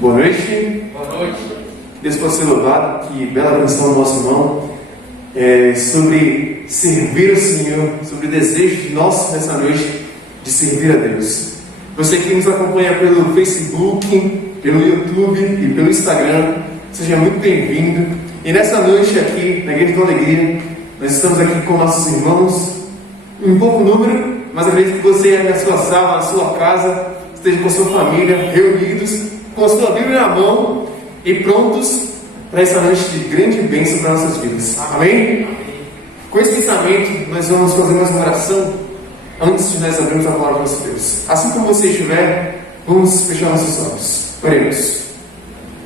Boa noite. Boa noite. Deus possa ser louvado. Que bela canção do nosso irmão sobre servir o Senhor, sobre o desejo nosso nessa noite de servir a Deus. Você que nos acompanha pelo Facebook, pelo YouTube e pelo Instagram, seja muito bem-vindo. E nessa noite aqui, na Igreja da Alegria, nós estamos aqui com nossos irmãos, em pouco número, mas acredito que você na sua sala, na sua casa, esteja com a sua família, reunidos, com a sua Bíblia na mão e prontos para essa noite de grande bênção para nossas vidas. Amém? Com esse pensamento, nós vamos fazer mais uma oração antes de nós abrirmos a palavra do nosso Deus. Assim como você estiver, vamos fechar nossos olhos. Oremos.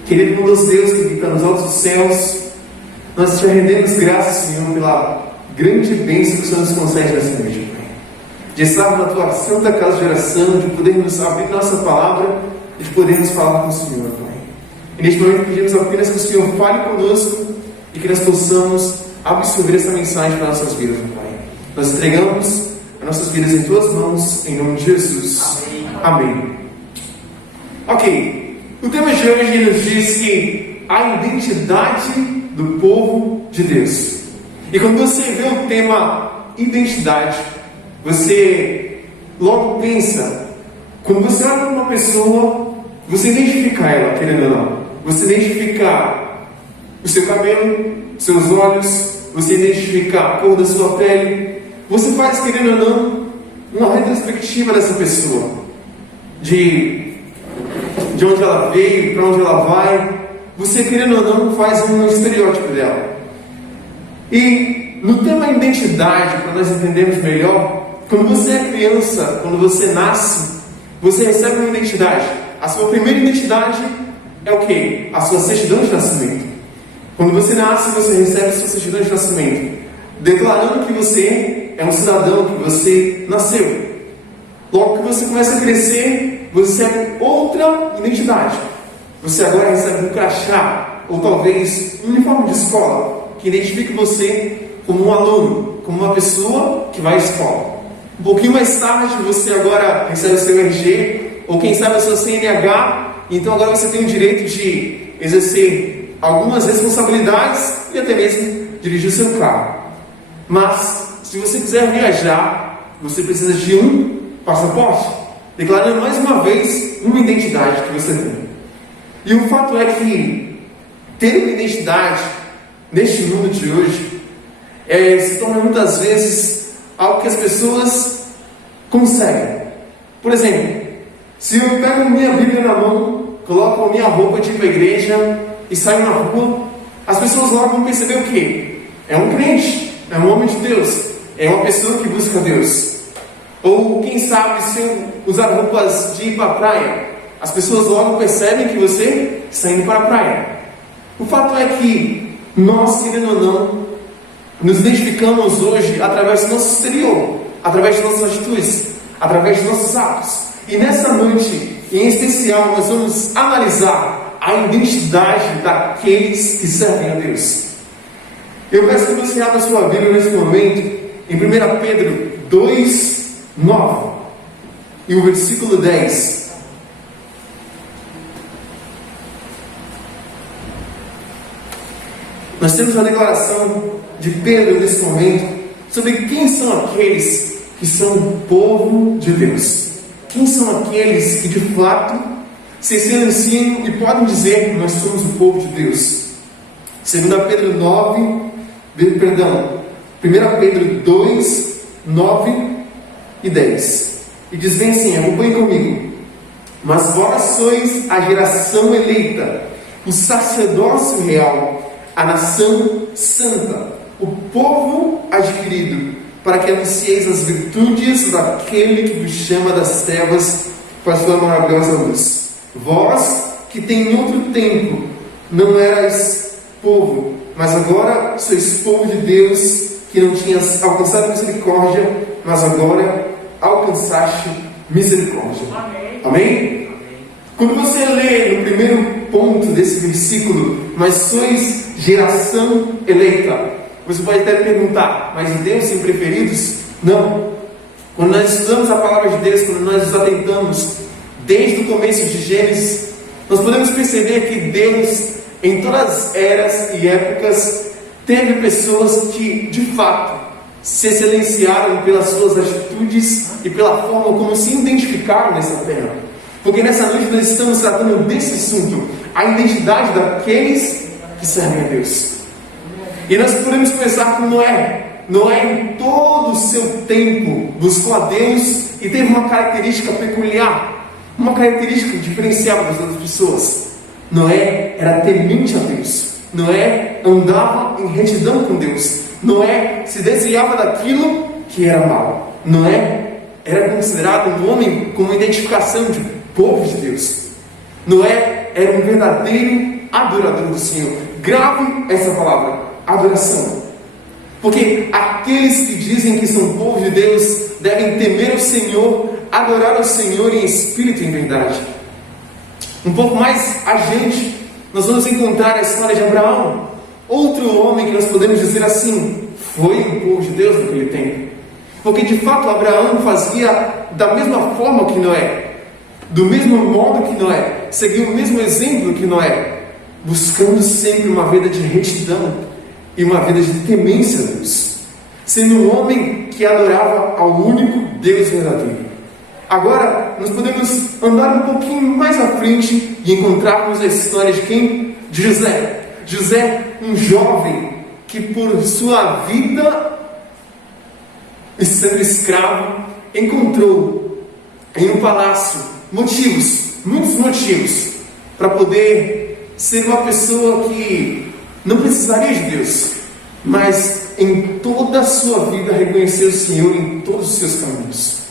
Querido bondoso Deus que habita nos altos dos céus, nós te rendemos graças, Senhor, pela grande bênção que o Senhor nos concede nessa noite, Pai. De estar na tua santa casa de oração, de podermos abrir nossa palavra e de podermos falar com o Senhor, Pai. E neste momento pedimos apenas que o Senhor fale conosco e que nós possamos absorver essa mensagem para nossas vidas, Pai. Nós entregamos as nossas vidas em tuas mãos, em nome de Jesus. Amém. Ok. O tema de hoje nos diz que a identidade do povo de Deus. E quando você vê o tema identidade, você logo pensa, quando você olha para uma pessoa, você identifica ela, querendo ou não. Você identifica o seu cabelo, seus olhos, você identifica a cor da sua pele. Você faz, querendo ou não, uma retrospectiva dessa pessoa, de onde ela veio, para onde ela vai. Você, querendo ou não, faz um estereótipo dela. E no tema identidade, para nós entendermos melhor, quando você é criança, quando você nasce, você recebe uma identidade. A sua primeira identidade é o quê? A sua certidão de nascimento. Quando você nasce, você recebe a sua certidão de nascimento, declarando que você é um cidadão, que você nasceu. Logo que você começa a crescer, você recebe outra identidade. Você agora recebe um crachá, ou talvez um uniforme de escola, que identifique você como um aluno, como uma pessoa que vai à escola. Um pouquinho mais tarde, você agora recebe o seu RG, ou quem sabe a sua CNH, então agora você tem o direito de exercer algumas responsabilidades e até mesmo dirigir o seu carro. Mas, se você quiser viajar, você precisa de um passaporte, declarando mais uma vez uma identidade que você tem. E o fato é que ter uma identidade neste mundo de hoje se torna muitas vezes algo que as pessoas conseguem. Por exemplo, se eu pego minha Bíblia na mão, coloco a minha roupa de ir para a igreja e saio na rua, as pessoas logo vão perceber o quê? É um crente, é um homem de Deus, é uma pessoa que busca Deus. Ou quem sabe, se eu usar roupas de ir para a praia, as pessoas logo percebem que você está indo para a praia. O fato é que nós, querendo ou não, nos identificamos hoje através do nosso exterior, através de nossas atitudes, através de nossos atos. E nessa noite, em especial, nós vamos analisar a identidade daqueles que servem a Deus. Eu peço que você abra sua Bíblia nesse momento, em 1 Pedro 2, 9, e o versículo 10. Nós temos uma declaração de Pedro nesse momento sobre quem são aqueles que são o povo de Deus. Quem são aqueles que de fato se silenciam e podem dizer que nós somos o povo de Deus. 2 Pedro 1 Pedro 2, 9 e 10. E diz bem assim, acompanhe comigo. Mas vós sois a geração eleita, o sacerdócio real, a nação santa, o povo adquirido, para que anuncieis as virtudes daquele que vos chama das trevas para a sua maravilhosa luz. Vós, que em outro tempo não erais povo, mas agora sois povo de Deus, que não tinhas alcançado misericórdia, mas agora alcançaste misericórdia. Amém? Amém? Quando você lê no primeiro ponto desse versículo, mas sois geração eleita, você pode até perguntar, mas Deus tem preferidos? Não. Quando nós estudamos a palavra de Deus, quando nós nos atentamos desde o começo de Gênesis nós podemos perceber que Deus, em todas as eras e épocas, teve pessoas que, de fato, se silenciaram pelas suas atitudes e pela forma como se identificaram nessa terra. Porque nessa noite nós estamos tratando desse assunto, a identidade daqueles que servem a Deus. E nós podemos começar com Noé. Noé, em todo o seu tempo, buscou a Deus e teve uma característica peculiar, uma característica diferenciada das outras pessoas. Noé era temente a Deus. Noé andava em retidão com Deus. Noé se desviava daquilo que era mal. Noé era considerado um homem com uma identificação de povo de Deus. Noé era um verdadeiro adorador do Senhor. Grave essa palavra, adoração. Porque aqueles que dizem que são povo de Deus devem temer o Senhor, adorar o Senhor em espírito e em verdade. Um pouco mais adiante, nós vamos encontrar a história de Abraão, outro homem que nós podemos dizer assim, foi um povo de Deus naquele tempo. Porque de fato Abraão fazia da mesma forma que Noé, do mesmo modo que Noé, seguia o mesmo exemplo que Noé, buscando sempre uma vida de retidão e uma vida de temência a Deus, sendo um homem que adorava ao único Deus verdadeiro. Agora, nós podemos andar um pouquinho mais à frente e encontrarmos a história de quem? De José. José, um jovem que por sua vida, sendo escravo, encontrou em um palácio muitos motivos, para poder ser uma pessoa que não precisaria de Deus, mas em toda a sua vida reconhecer o Senhor em todos os seus caminhos.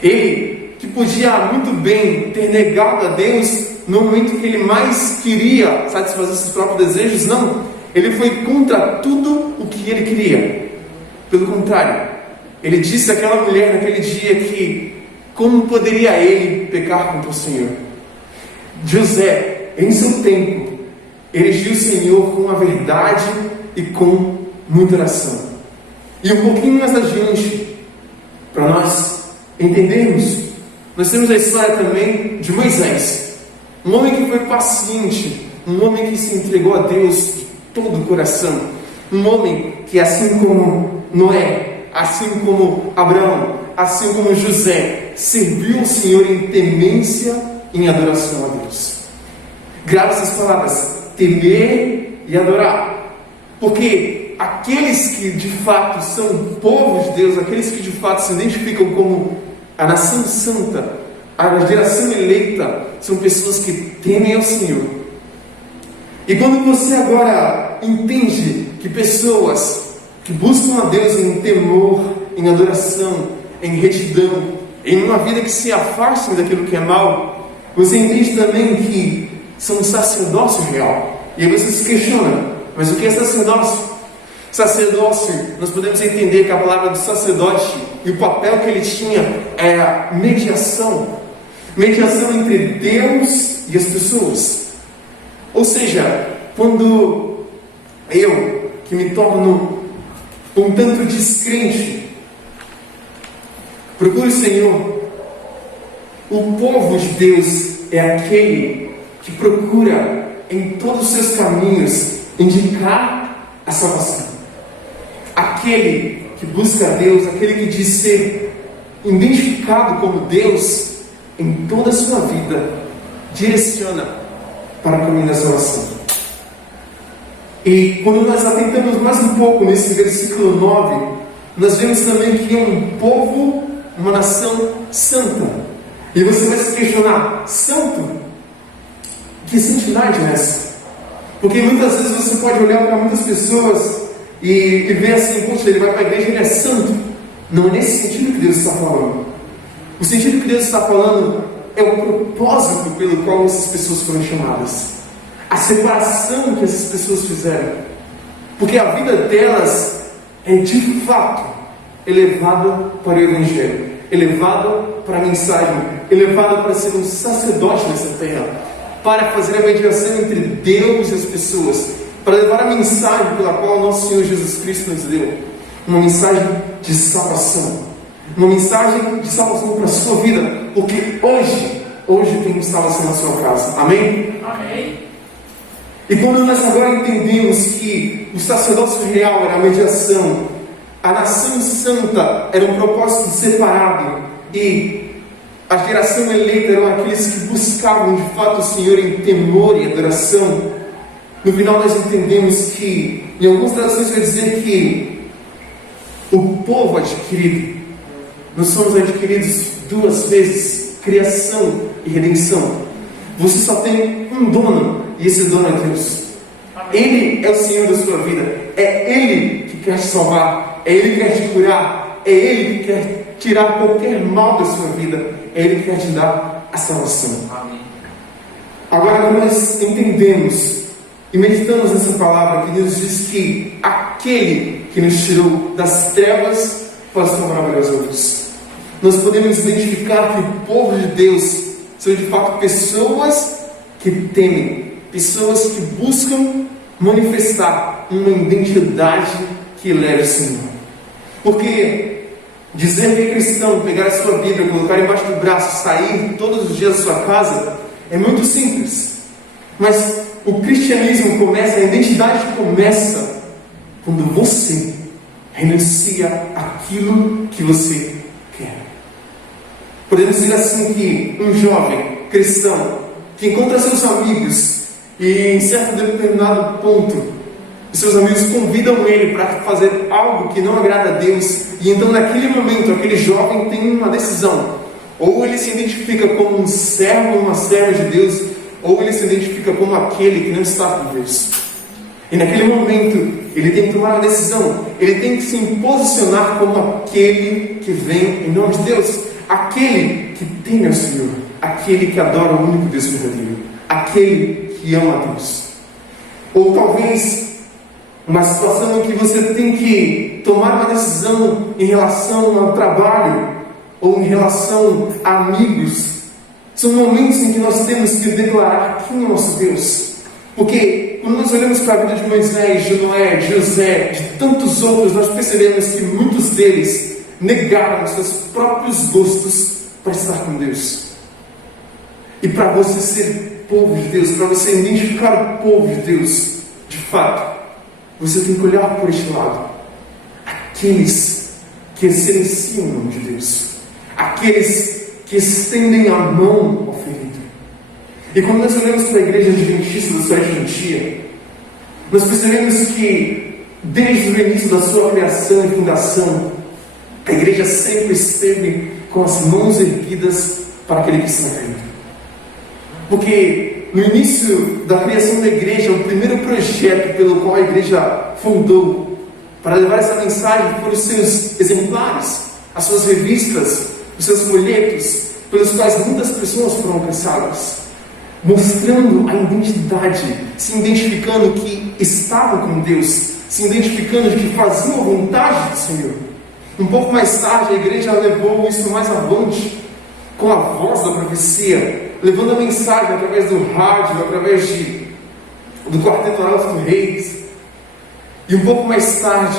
Ele, que podia muito bem ter negado a Deus no momento que ele mais queria satisfazer seus próprios desejos, não. Ele foi contra tudo o que ele queria. Pelo contrário, ele disse àquela mulher naquele dia que como poderia ele pecar contra o Senhor? José, em seu tempo, erigiu o Senhor com a verdade e com muita oração. E um pouquinho mais adiante, para nós entendermos, nós temos a história também de Moisés, um homem que foi paciente, um homem que se entregou a Deus de todo o coração, um homem que, assim como Noé, assim como Abraão, assim como José, serviu o Senhor em temência e em adoração a Deus. Grave essas palavras, temer e adorar, porque aqueles que de fato são povo de Deus, aqueles que de fato se identificam como a nação santa, a geração eleita, são pessoas que temem ao Senhor. E quando você agora entende que pessoas que buscam a Deus em temor, em adoração, em retidão, em uma vida que se afastem daquilo que é mal, você entende também que são um sacerdócio real. E aí você se questiona, mas o que é sacerdócio? Sacerdócio, nós podemos entender que a palavra do sacerdote e o papel que ele tinha é a mediação entre Deus e as pessoas. Ou seja, quando eu, que me torno um tanto descrente, procuro o Senhor, o povo de Deus é aquele que procura em todos os seus caminhos indicar a salvação. Aquele que busca a Deus, aquele que diz ser identificado como Deus, em toda a sua vida, direciona para o caminho da salvação. E quando nós atentamos mais um pouco nesse versículo 9, nós vemos também que é um povo, uma nação santa. E você vai se questionar, santo? Que santidade é essa? Porque muitas vezes você pode olhar para muitas pessoas e ver assim, poxa, ele vai para a igreja e ele é santo. Não é nesse sentido que Deus está falando. O sentido que Deus está falando é o propósito pelo qual essas pessoas foram chamadas. A separação que essas pessoas fizeram. Porque a vida delas é de fato elevada para o Evangelho, elevada para a mensagem, elevada para ser um sacerdote nessa terra, para fazer a mediação entre Deus e as pessoas, para levar a mensagem pela qual nosso Senhor Jesus Cristo nos deu, uma mensagem de salvação, uma mensagem de salvação para a sua vida, porque hoje hoje tem salvação na sua casa. Amém? Amém. E quando nós agora entendemos que o sacerdócio real era a mediação, a nação santa era um propósito separado e a geração eleita eram aqueles que buscavam de fato o Senhor em temor e adoração, no final nós entendemos que, em algumas traduções vai dizer que o povo adquirido, nós somos adquiridos duas vezes, criação e redenção. Você só tem um dono, e esse dono é Deus. Ele é o Senhor da sua vida. É Ele que quer te salvar. É Ele que quer te curar. É Ele que quer tirar qualquer mal da sua vida. É Ele que quer te dar a salvação. Amém. Agora nós entendemos e meditamos nessa palavra que Deus diz que aquele que nos tirou das trevas para a sua maravilhosa luz. Nós podemos identificar que o povo de Deus são de fato pessoas que temem, pessoas que buscam manifestar uma identidade que leva o Senhor. Porque dizer que é cristão, pegar a sua Bíblia, colocar embaixo do braço, sair todos os dias da sua casa, é muito simples. Mas o cristianismo começa, a identidade começa quando você renuncia aquilo que você quer. Podemos dizer assim que um jovem cristão que encontra seus amigos e em certo determinado ponto os seus amigos convidam ele para fazer algo que não agrada a Deus, e então naquele momento aquele jovem tem uma decisão: ou ele se identifica como um servo ou uma serva de Deus, ou ele se identifica como aquele que não está com Deus. E naquele momento ele tem que tomar uma decisão, ele tem que se posicionar como aquele que vem em nome de Deus, aquele que teme ao Senhor, aquele que adora o único Deus verdadeiro, aquele que ama a Deus. Ou talvez uma situação em que você tem que tomar uma decisão em relação ao trabalho ou em relação a amigos. São momentos em que nós temos que declarar quem é o nosso Deus. Porque quando nós olhamos para a vida de Moisés, de Noé, de José, de tantos outros, nós percebemos que muitos deles negaram os seus próprios gostos para estar com Deus. E para você ser povo de Deus, para você identificar o povo de Deus, de fato, você tem que olhar por este lado. Aqueles que excelênciam o nome de Deus, aqueles que estendem a mão ao ferido. E quando nós olhamos para a igreja adventista do sétimo dia, nós percebemos que desde o início da sua criação e fundação, a igreja sempre esteve com as mãos erguidas para aquele que está caído. Porque no início da criação da igreja, o primeiro projeto pelo qual a igreja fundou para levar essa mensagem foram os seus exemplares, as suas revistas, os seus folhetos, pelos quais muitas pessoas foram alcançadas, mostrando a identidade, se identificando que estavam com Deus, se identificando de que faziam a vontade do Senhor. Um pouco mais tarde, a igreja levou isso mais avante, com a voz da profecia, levando a mensagem através do rádio, através do Quarteto Arauto dos Reis. E um pouco mais tarde,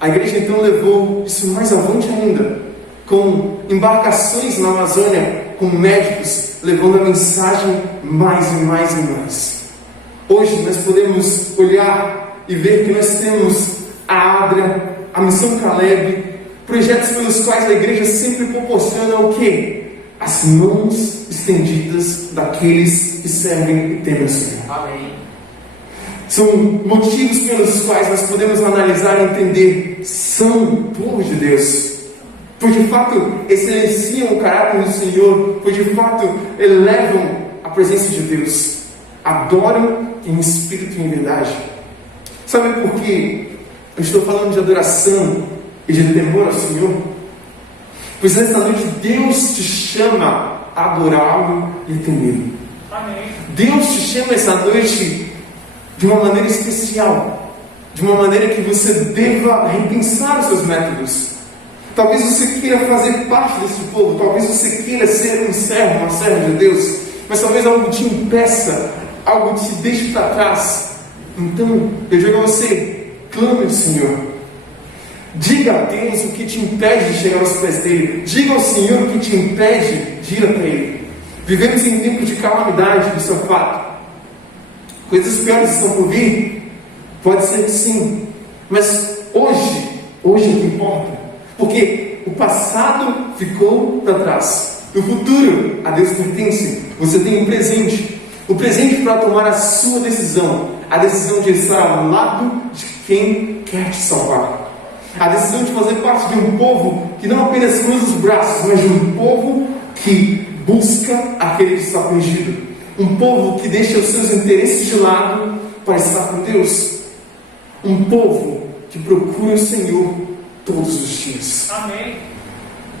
a igreja então levou isso mais avante ainda, com embarcações na Amazônia, com médicos, levando a mensagem mais e mais e mais. Hoje nós podemos olhar e ver que nós temos a Adria, a Missão Caleb, projetos pelos quais a igreja sempre proporciona o quê? As mãos estendidas daqueles que servem e temem o Senhor. Amém. São motivos pelos quais nós podemos analisar e entender: são povo de Deus, pois de fato excelênciam o caráter do Senhor, pois de fato elevam a presença de Deus, adoram em espírito e em verdade. Sabe por que eu estou falando de adoração e de temor ao Senhor? Pois nesta noite Deus te chama a adorá-lo e a temê-lo. Amém. Deus te chama essa noite de uma maneira especial, de uma maneira que você deva repensar os seus métodos. Talvez você queira fazer parte desse povo, talvez você queira ser um servo, uma serva de Deus, mas talvez algo te impeça, algo te deixe para trás. Então, eu digo a você: clame ao Senhor. Diga a Deus o que te impede de chegar aos pés dele. Diga ao Senhor o que te impede de ir até ele. Vivemos em tempos de calamidade, isso é fato. Coisas piores estão por vir? Pode ser que sim. Mas hoje é o que importa. Porque o passado ficou para trás. O futuro a Deus pertence. Você tem um presente. O presente para tomar a sua decisão. A decisão de estar ao lado de quem quer te salvar. A decisão de fazer parte de um povo que não apenas cruza os braços, mas de um povo que busca aquele que está perdido. Um povo que deixa os seus interesses de lado para estar com Deus. Um povo que procura o Senhor todos os dias. Amém.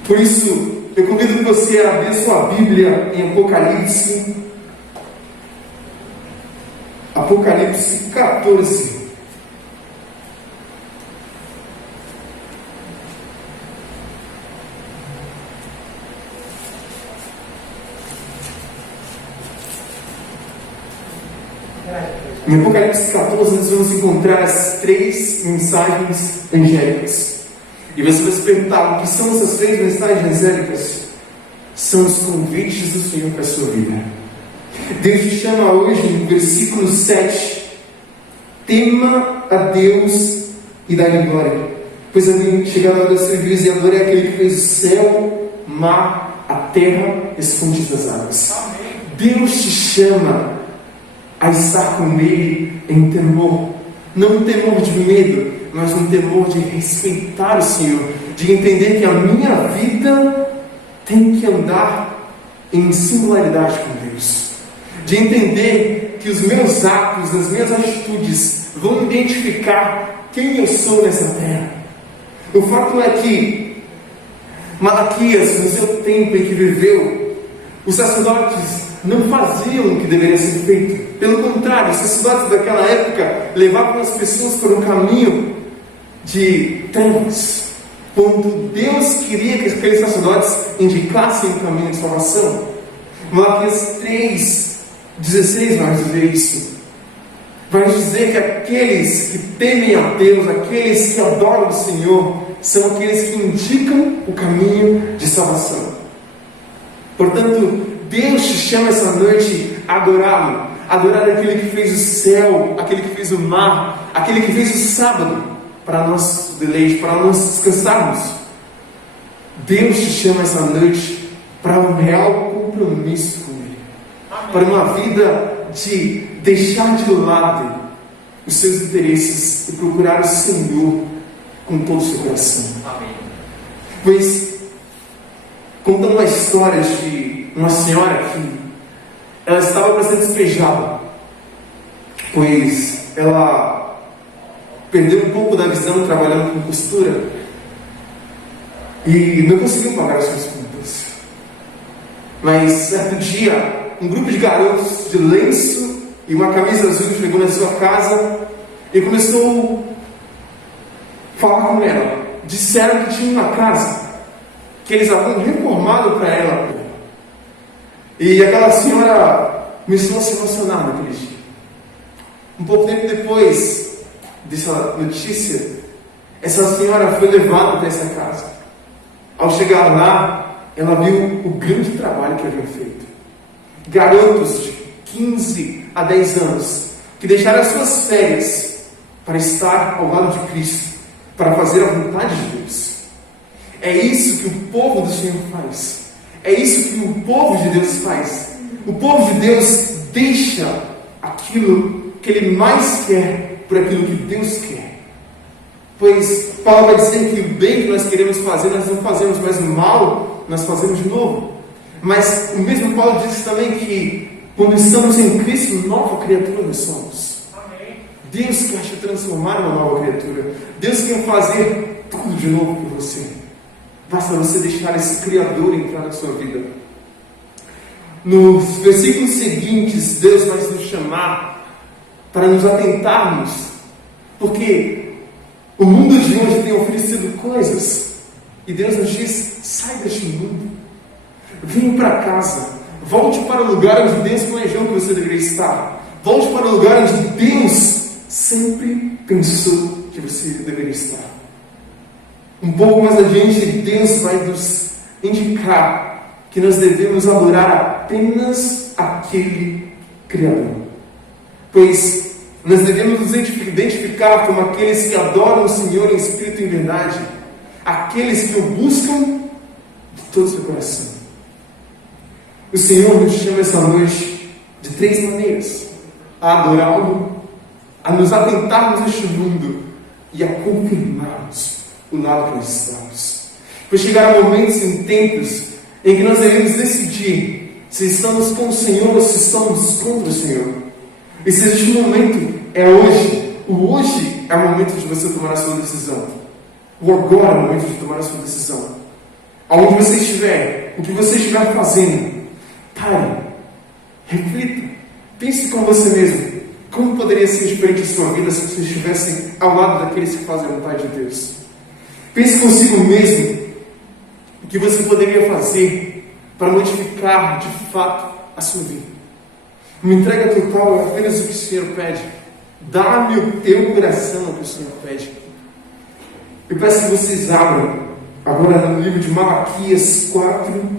Por isso, eu convido você a abrir sua Bíblia em Apocalipse. Apocalipse 14. Em Apocalipse 14, nós vamos encontrar as 3 mensagens angélicas. E você vai se perguntar: o que são essas 3 mensagens angélicas? São os convites do Senhor para a sua vida. Deus te chama hoje, no versículo 7, tema a Deus e dá-lhe glória, pois havia chegado a hora do seu juízo, e a glória é aquele que fez o céu, o mar, a terra e as fontes das águas. Amém. Deus te chama a estar com Ele em temor, não um temor de medo, mas um temor de respeitar o Senhor, de entender que a minha vida tem que andar em singularidade com Deus, de entender que os meus atos, as minhas atitudes vão identificar quem eu sou nessa terra. O fato é que Malaquias, no seu tempo em que viveu, os sacerdotes não faziam o que deveria ser feito. Pelo contrário, os sacerdotes daquela época levavam as pessoas por um caminho de trevas, quando Deus queria que aqueles sacerdotes indicassem o caminho de salvação. Malaquias 3:16 vai dizer isso. Vai dizer que aqueles que temem a Deus, aqueles que adoram o Senhor, são aqueles que indicam o caminho de salvação. Portanto, Deus te chama essa noite a adorá-lo, adorar aquele que fez o céu, aquele que fez o mar, aquele que fez o sábado, para nosso deleite, para nós descansarmos. Deus te chama essa noite para um real compromisso com Ele. Amém. Para uma vida de deixar de lado os seus interesses e procurar o Senhor com todo o seu coração. Amém. Pois, contando uma história de uma senhora que ela estava para ser despejada, pois ela perdeu um pouco da visão trabalhando com costura e não conseguiu pagar as suas contas. Mas certo dia, um grupo de garotos de lenço e uma camisa azul chegou na sua casa e começou a falar com ela. Disseram que tinha uma casa que eles haviam reformado para ela. E aquela senhora começou a se emocionar naquele dia. Um pouco tempo depois dessa notícia, essa senhora foi levada até essa casa. Ao chegar lá, ela viu o grande trabalho que haviam feito. Garotos de 15 a 10 anos que deixaram as suas férias para estar ao lado de Cristo, para fazer a vontade de Deus. É isso que o povo do Senhor faz. É isso que o povo de Deus faz. O povo de Deus deixa aquilo que ele mais quer por aquilo que Deus quer. Pois Paulo vai dizer que o bem que nós queremos fazer, nós não fazemos, mas o mal nós fazemos de novo. Mas o mesmo Paulo diz também que quando estamos em Cristo, nova criatura nós somos. Amém. Deus quer te transformar numa nova criatura. Deus quer fazer tudo de novo por você. Basta você deixar esse Criador entrar na sua vida. Nos versículos seguintes, Deus vai nos chamar para nos atentarmos, porque o mundo de hoje tem oferecido coisas, e Deus nos diz: sai deste mundo, vem para casa, volte para o lugar onde Deus planejou que você deveria estar, volte para o lugar onde Deus sempre pensou que você deveria estar. Um pouco mais adiante, Deus vai nos indicar que que nós devemos adorar apenas aquele Criador. Pois nós devemos nos identificar como aqueles que adoram o Senhor em espírito e em verdade, aqueles que o buscam de todo o seu coração. O Senhor nos chama essa noite de 3 maneiras: a adorá-lo, a nos atentarmos neste mundo e a confirmarmos o lado que nós estamos. Pois chegarão momentos e tempos em que nós devemos decidir se estamos com o Senhor ou se estamos contra o Senhor. E se existe um momento, é hoje. O hoje é o momento de você tomar a sua decisão. O agora é o momento de tomar a sua decisão. Aonde você estiver, o que você estiver fazendo, pare, reflita, pense com você mesmo. Como poderia ser diferente a sua vida se você estivesse ao lado daqueles que fazem a vontade de Deus? Pense consigo mesmo o que você poderia fazer para modificar de fato a sua vida. Uma entrega total é apenas o que o Senhor pede. Dá-me o teu coração, é o que o Senhor pede. Eu peço que vocês abram agora no livro de Malaquias 4,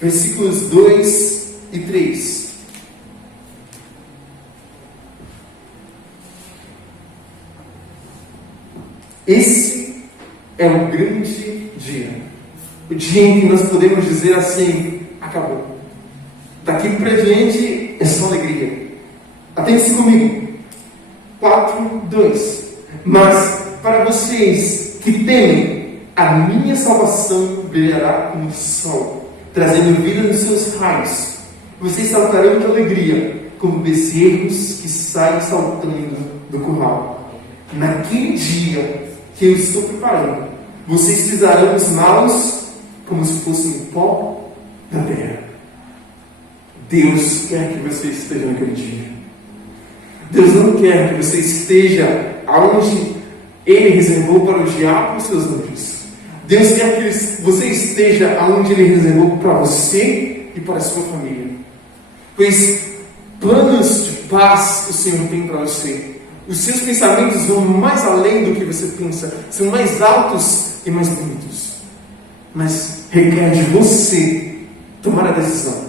versículos 2 e 3. Esse é o grande dia. O dia em que nós podemos dizer assim: acabou. Daqui para diante é só alegria. Atente-se comigo. 4, 2. Mas para vocês que temem, a minha salvação brilhará como o sol, trazendo vida nos seus raios. Vocês saltarão de alegria, como bezerros que saem saltando do curral. Naquele dia que eu estou preparando, vocês pisarão os maus como se fossem pó da terra. Deus quer que você esteja naquele dia. Deus não quer que você esteja aonde Ele reservou para o diabo e os seus anjos. Deus quer que você esteja aonde Ele reservou para você e para a sua família. Pois planos de paz o Senhor tem para você. Os seus pensamentos vão mais além do que você pensa. São mais altos e mais bonitos. Mas requer de você tomar a decisão.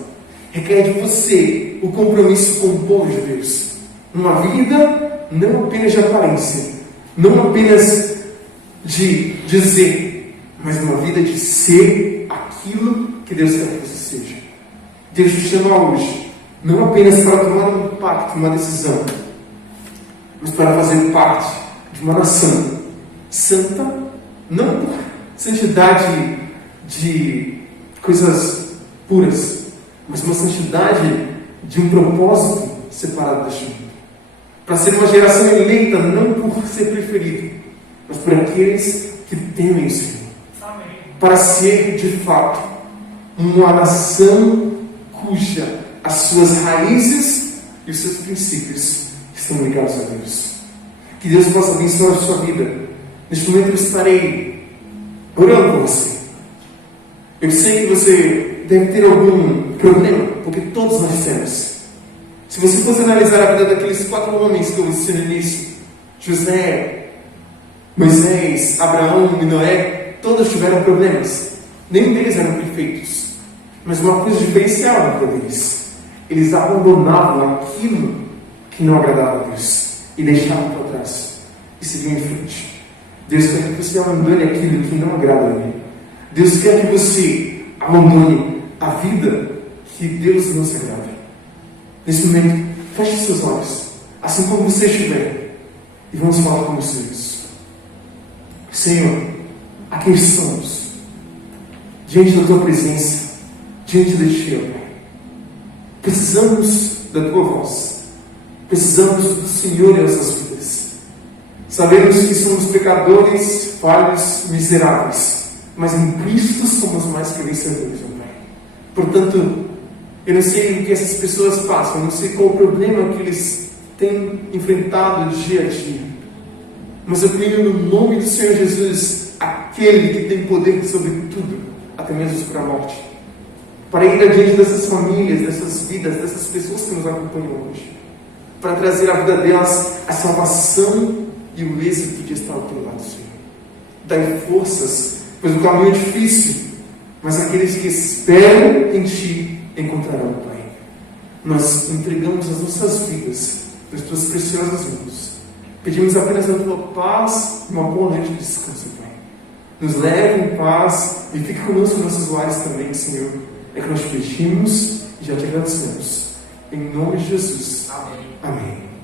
Requer de você o compromisso com o povo de Deus. Uma vida não apenas de aparência, não apenas de dizer, mas uma vida de ser aquilo que Deus quer que você seja. Deus te chama hoje, não apenas para tomar um pacto, uma decisão, mas para fazer parte de uma nação santa, não por santidade de coisas puras, mas uma santidade de um propósito separado deste mundo. Para ser uma geração eleita, não por ser preferido, mas por aqueles que temem o Senhor. Amém. Para ser, de fato, uma nação cuja as suas raízes e os seus princípios estão ligados a Deus. Que Deus possa abençoar a sua vida. Neste momento eu estarei orando por você. Eu sei que você deve ter algum problema, porque todos nós temos. Se você fosse analisar a vida daqueles 4 homens que eu disse no início, José, Moisés, Abraão e Noé, todos tiveram problemas. Nenhum deles eram perfeitos. Mas uma coisa diferenciava para eles: eles abandonavam aquilo que não agradava a Deus e deixavam para trás e seguiam em frente. Deus quer que você abandone aquilo que não agrada a Ele. Deus quer que você abandone a vida que Deus não se agrada. Nesse momento, feche seus olhos, assim como você estiver, e vamos falar com vocês. Senhor, aqui estamos, diante da Tua presença, diante de Ti, ó Pai. Precisamos da Tua voz, precisamos do Senhor em nossas vidas. Sabemos que somos pecadores, falhos, miseráveis, mas em Cristo somos mais que vencedores, ó Pai. Portanto, eu não sei o que essas pessoas passam, eu não sei qual o problema que eles têm enfrentado dia a dia. Mas eu creio no nome do Senhor Jesus, aquele que tem poder sobre tudo, até mesmo sobre a morte, para ir adiante dessas famílias, dessas vidas, dessas pessoas que nos acompanham hoje, para trazer à vida delas a salvação e o êxito de estar ao teu lado, Senhor. Dai forças pois o caminho é difícil, mas aqueles que esperam em Ti encontrarão, Pai. Nós entregamos as nossas vidas nas Tuas preciosas mãos. Pedimos apenas a Tua paz e uma boa noite de descanso, Pai. Nos leve em paz e fique conosco nos nossos lares também, Senhor. É que nós te pedimos e já te agradecemos. Em nome de Jesus. Amém. Amém.